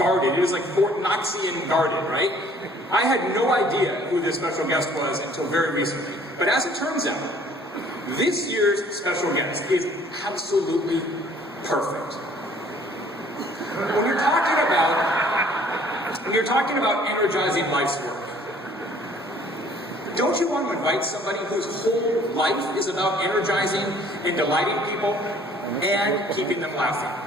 guarded. It is like Fort Knoxian guarded, right? I had no idea who this special guest was until very recently. But as it turns out, this year's special guest is absolutely perfect. When you're talking about energizing life's work, don't you want to invite somebody whose whole life is about energizing and delighting people and keeping them laughing?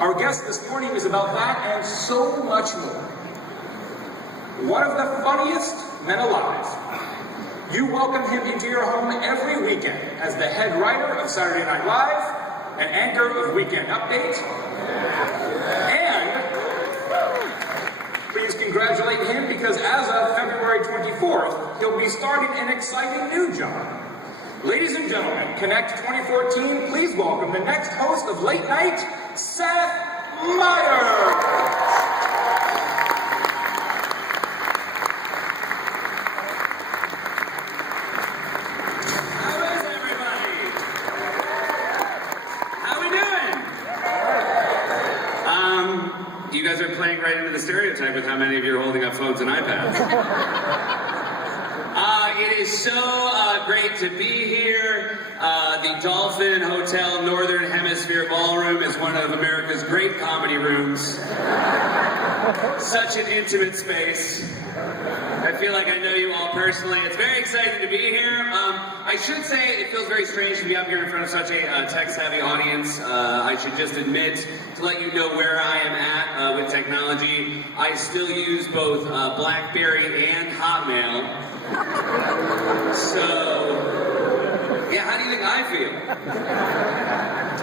Our guest this morning is about that and so much more. One of the funniest men alive. You welcome him into your home every weekend as the head writer of Saturday Night Live, an anchor of Weekend Update, and please congratulate him because as of February 24th, he'll be starting an exciting new job. Ladies and gentlemen, Connect 2014, please welcome the next host of Late Night, Seth Meyers. You guys are playing right into the stereotype with how many of you are holding up phones and iPads. It is so great to be here. The Dolphin Hotel Northern Hemisphere Ballroom is one of America's great comedy rooms. Such an intimate space. I feel like I know you all personally. It's very exciting to be here. I should say it feels very strange to be up here in front of such a tech-savvy audience. I should just admit, to let you know where I am at with technology, I still use both BlackBerry and Hotmail. So, yeah, how do you think I feel?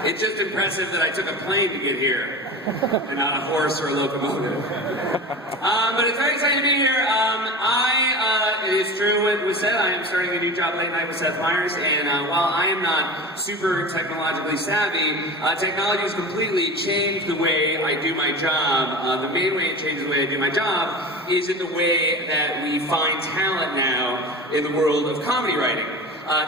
It's just impressive that I took a plane to get here, and not a horse or a locomotive. But it's very exciting to be here. It is true what was said, I am starting a new job late night with Seth Meyers, and while I am not super technologically savvy, technology has completely changed the way I do my job. The main way it changes the way I do my job is in the way that we find talent now in the world of comedy writing.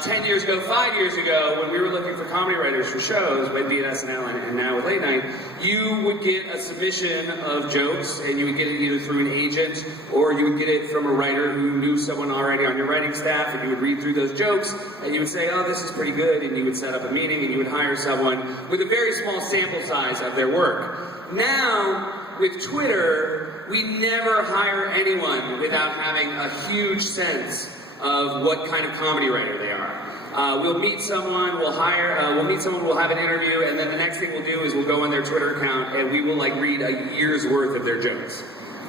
10 years ago, 5 years ago, when we were looking for comedy writers for shows, with be at SNL and now with Late Night, you would get a submission of jokes, and you would get it either through an agent, or you would get it from a writer who knew someone already on your writing staff, and you would read through those jokes, and you would say, oh, this is pretty good, and you would set up a meeting, and you would hire someone with a very small sample size of their work. Now, with Twitter, we never hire anyone without having a huge sense of what kind of comedy writer they are. We'll meet someone, we'll have an interview, and then the next thing we'll do is we'll go on their Twitter account and we will read a year's worth of their jokes.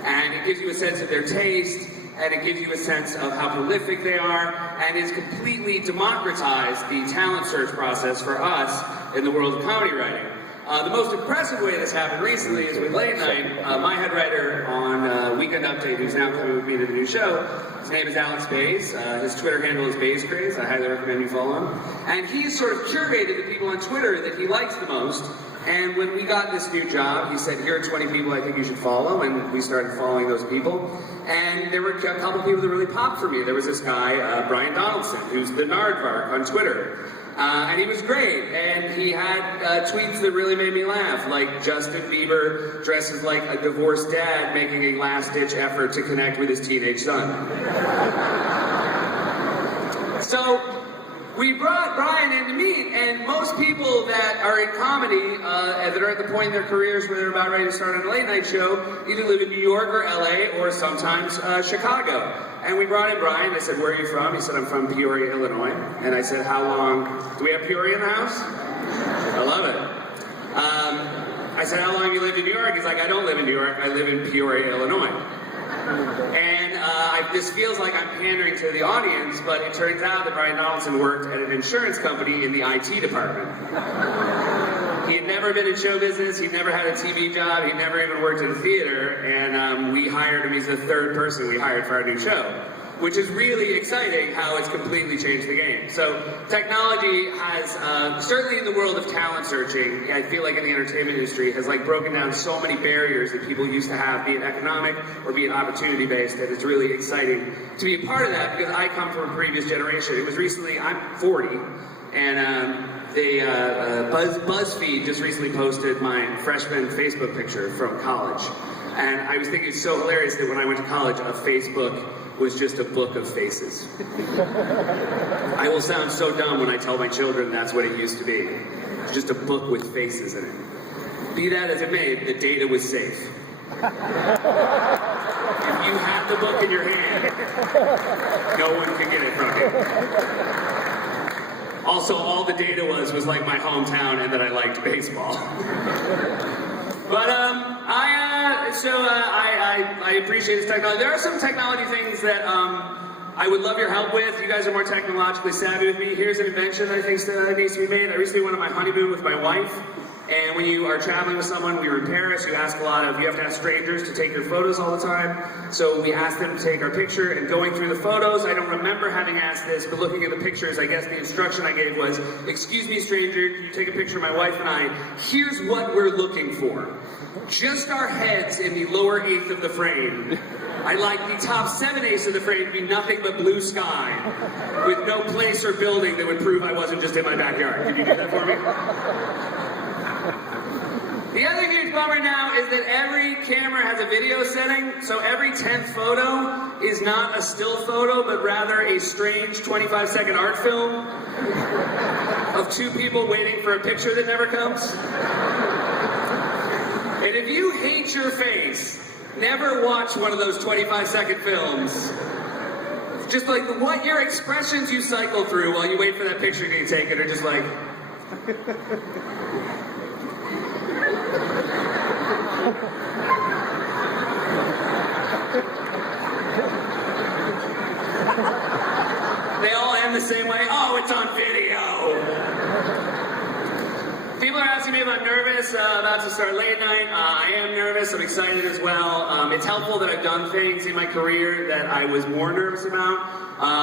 And it gives you a sense of their taste, and it gives you a sense of how prolific they are, and it's completely democratized the talent search process for us in the world of comedy writing. The most impressive way this happened recently is with Late Night. My head writer on Weekend Update, who's now coming with me to the new show, his name is Alex Bays. His Twitter handle is BaysCraze. I highly recommend you follow him. And he's sort of curated the people on Twitter that he likes the most. And when we got this new job, he said, here are 20 people I think you should follow, and we started following those people. And there were a couple people that really popped for me. There was this guy, Brian Donaldson, who's the Nardvark on Twitter. And he was great, and he had tweets that really made me laugh, like Justin Bieber dresses like a divorced dad making a last-ditch effort to connect with his teenage son. So we brought Brian in to meet, and most people that are in comedy, that are at the point in their careers where they're about ready to start on a late night show, either live in New York or LA or sometimes Chicago. And we brought in Brian. I said, where are you from? He said, I'm from Peoria, Illinois. And I said, how long? Do we have Peoria in the house? I love it. I said, how long have you lived in New York? He's like, I don't live in New York. I live in Peoria, Illinois. And this feels like I'm pandering to the audience, but it turns out that Brian Donaldson worked at an insurance company in the IT department. He had never been in show business, he'd never had a TV job, he'd never even worked in a theater, and we hired him. He's the third person we hired for our new show, which is really exciting how it's completely changed the game. So technology has, certainly in the world of talent searching, I feel like in the entertainment industry, has broken down so many barriers that people used to have, be it economic or be it opportunity-based, that it's really exciting to be a part of that because I come from a previous generation. It was recently, I'm 40, and BuzzFeed just recently posted my freshman Facebook picture from college. And I was thinking it's so hilarious that when I went to college, a Facebook was just a book of faces. I will sound so dumb when I tell my children that's what it used to be. It's just a book with faces in it. Be that as it may, the data was safe. If you had the book in your hand, no one could get it from you. Also, all the data was like my hometown and that I liked baseball. But I appreciate this technology. There are some technology things that I would love your help with. You guys are more technologically savvy with me. Here's an invention that I think needs to be made. I recently went on my honeymoon with my wife. And when you are traveling with someone, we were in Paris, you have to ask strangers to take your photos all the time. So we asked them to take our picture, and going through the photos, I don't remember having asked this, but looking at the pictures, I guess the instruction I gave was, excuse me, stranger, can you take a picture of my wife and I? Here's what we're looking for. Just our heads in the lower eighth of the frame. I'd like the top 7/8 of the frame to be nothing but blue sky, with no place or building that would prove I wasn't just in my backyard. Can you do that for me? The other huge bummer now is that every camera has a video setting, so every 10th photo is not a still photo, but rather a strange 25-second art film of two people waiting for a picture that never comes. And if you hate your face, never watch one of those 25-second films. Just like what your expressions you cycle through while you wait for that picture to get taken are just like... They all end the same way. Oh, it's on video. People are asking me if I'm nervous about to start late night. I am nervous. I'm excited as well. It's helpful that I've done things in my career that I was more nervous about.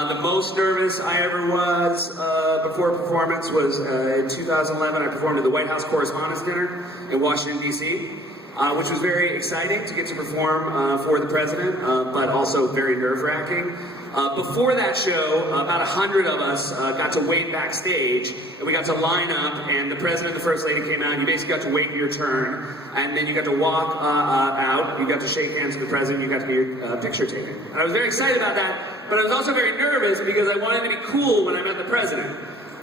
The most nervous I ever was before a performance was in 2011. I performed at the White House Correspondents' Dinner in Washington, D.C., which was very exciting to get to perform for the president, but also very nerve-wracking. Before that show, about 100 of us got to wait backstage, and we got to line up, and the president and the first lady came out. You basically got to wait your turn, and then you got to walk out. You got to shake hands with the president. You got to get your picture taken. And I was very excited about that, but I was also very nervous because I wanted to be cool when I met the president.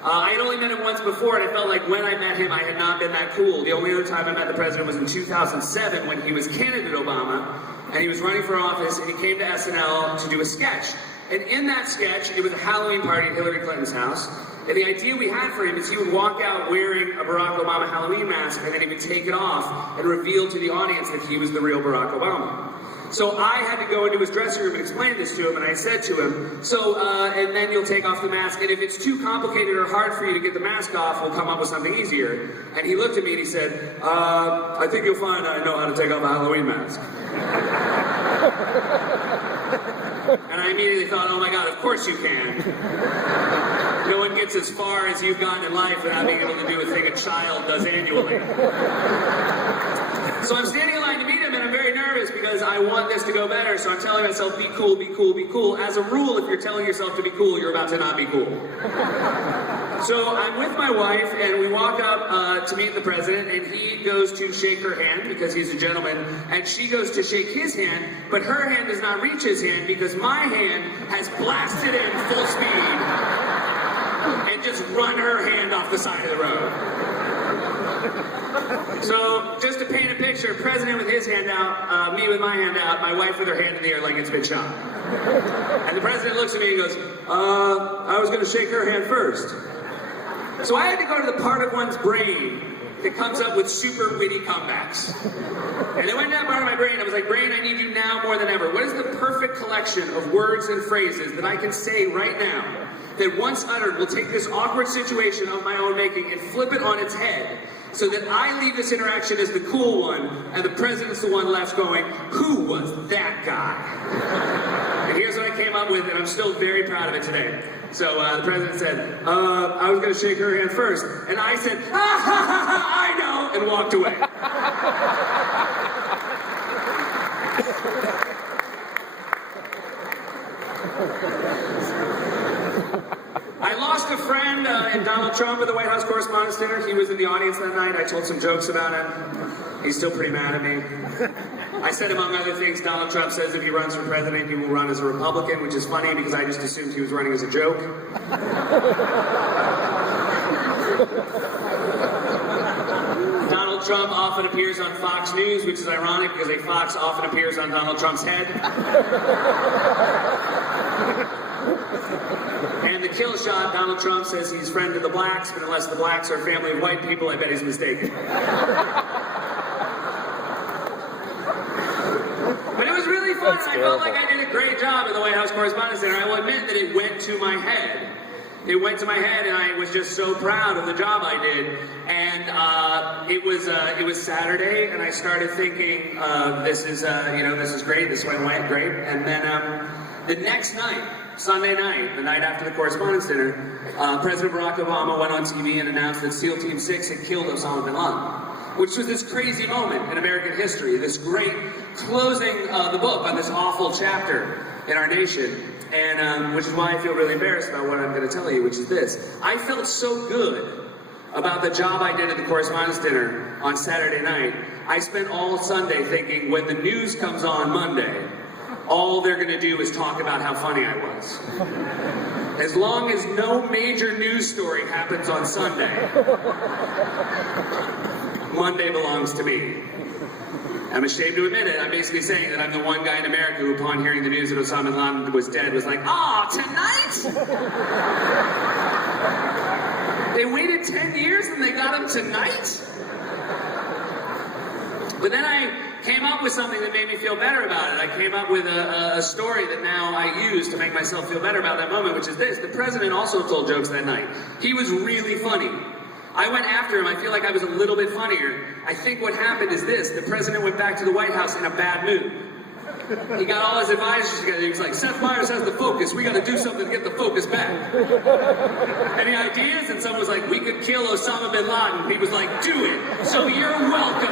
I had only met him once before, and I felt like when I met him, I had not been that cool. The only other time I met the president was in 2007 when he was candidate Obama, and he was running for office, and he came to SNL to do a sketch. And in that sketch, it was a Halloween party at Hillary Clinton's house, and the idea we had for him is he would walk out wearing a Barack Obama Halloween mask, and then he would take it off and reveal to the audience that he was the real Barack Obama. So I had to go into his dressing room and explain this to him, and I said to him, and then you'll take off the mask, and if it's too complicated or hard for you to get the mask off, we'll come up with something easier. And he looked at me and he said, I think you'll find I know how to take off a Halloween mask. And I immediately thought, oh my God, of course you can. No one gets as far as you've gotten in life without being able to do a thing a child does annually. So I'm standing in line to meet him, and I'm very nervous because I want this to go better, so I'm telling myself, be cool, be cool, be cool. As a rule, if you're telling yourself to be cool, you're about to not be cool. So I'm with my wife, and we walk up to meet the president, and he goes to shake her hand because he's a gentleman, and she goes to shake his hand, but her hand does not reach his hand because my hand has blasted in full speed and just run her hand off the side of the road. So, just to paint a picture, president with his hand out, me with my hand out, my wife with her hand in the air like it's been shot. And the president looks at me and goes, I was going to shake her hand first. So I had to go to the part of one's brain that comes up with super witty comebacks. And I went to that part of my brain, I was like, brain, I need you now more than ever. What is the perfect collection of words and phrases that I can say right now that once uttered will take this awkward situation of my own making and flip it on its head so that I leave this interaction as the cool one and the president's the one left going, who was that guy? And here's what I came up with, and I'm still very proud of it today. So the president said, I was going to shake her hand first. And I said, ha ha ha ha, I know, and walked away. I lost a friend and Donald Trump at the White House Correspondents' Dinner. He was in the audience that night. I told some jokes about him. He's still pretty mad at me. I said, among other things, Donald Trump says if he runs for president, he will run as a Republican, which is funny because I just assumed he was running as a joke. Donald Trump often appears on Fox News, which is ironic because a fox often appears on Donald Trump's head. And the kill shot, Donald Trump says he's friend to the blacks, but unless the blacks are a family of white people, I bet he's mistaken. But it was really fun, and I felt like I did a great job at the White House Correspondents' Dinner. I will admit that it went to my head. It went to my head, and I was just so proud of the job I did. And it was Saturday, and I started thinking, this is great. This went great. And then the next night, Sunday night, the night after the Correspondents' Dinner, President Barack Obama went on TV and announced that SEAL Team 6 had killed Osama bin Laden, which was this crazy moment in American history, this great closing the book on this awful chapter in our nation. And which is why I feel really embarrassed about what I'm going to tell you, which is this. I felt so good about the job I did at the Correspondents' Dinner on Saturday night. I spent all Sunday thinking, when the news comes on Monday, all they're going to do is talk about how funny I was. As long as no major news story happens on Sunday, Monday belongs to me. I'm ashamed to admit it. I'm basically saying that I'm the one guy in America who, upon hearing the news that Osama bin Laden was dead, was like, "Ah, tonight?" They waited 10 years and they got him tonight? But then I came up with something that made me feel better about it. I came up with a story that now I use to make myself feel better about that moment, which is this. The president also told jokes that night. He was really funny. I went after him. I feel like I was a little bit funnier. I think what happened is this. The president went back to the White House in a bad mood. He got all his advisors together. He was like, Seth Meyers has the focus. We got to do something to get the focus back. Any ideas? And someone was like, we could kill Osama bin Laden. He was like, do it. So you're welcome.